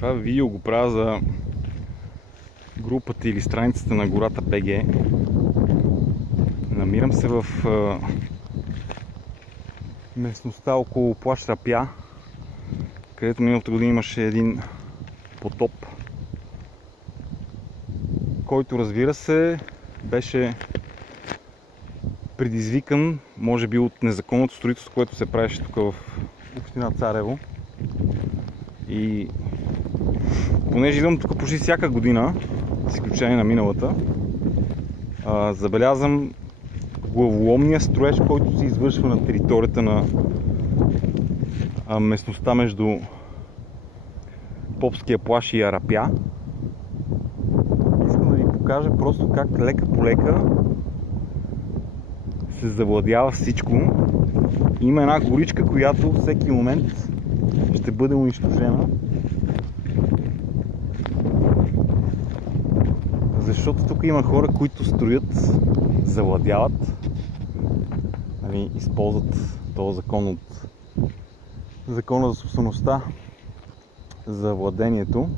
Това видео го правя за групата или страницата на гората БГ. Намирам се в местността около плаж Рапя, където миналата година имаше един потоп, който, разбира се, беше предизвикан, може би, от незаконното строителство, което се правеше тук в община Царево. И понеже идвам тук почти всяка година, с изключение на миналата, забелязвам главоломния строеж, който се извършва на територията на местността между Попския плаж и Арапя. Искам да ви покажа просто как лека по лека се завладява всичко. Има една горичка, която всеки момент ще бъде унищожена. Защото тук има хора, които строят, завладяват, използват този закон от Закона за собствеността за владението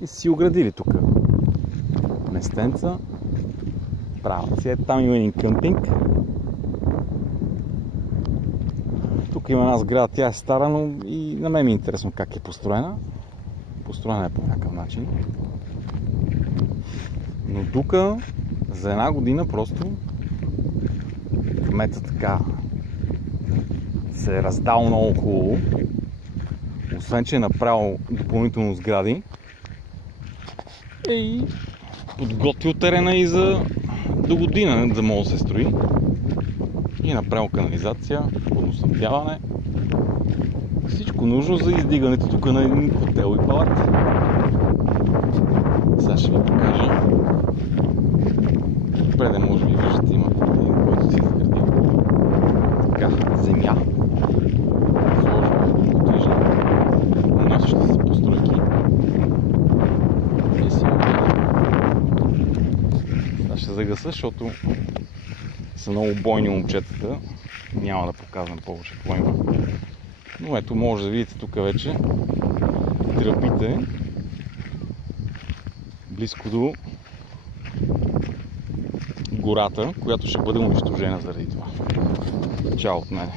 и си оградили тук местенца. Правят си. Там има един къмпинг. Тук има една сграда, тя е стара, но и на мен ми е интересно как е построена. Построена е по някакъв начин. Но тук за една година просто кметът така се е раздал много хубаво. Освен че е направил допълнително сгради и подготвил терена и за до година да може да се строи. И направил канализация, водоснабдяване. Всичко нужно за издигането тук на един хотел и палат. Сега ще ви покажа. Преде може би виждате, има един, който си изградил така земя. Сложно подвижна. Носещи се постройки. И си сега ще загаса, защото са много бойни момчетата. Няма да показвам повече какво има. Но ето, може да видите тук вече тръбите близко до гората, която ще бъде унищожена заради това. Чао от мене!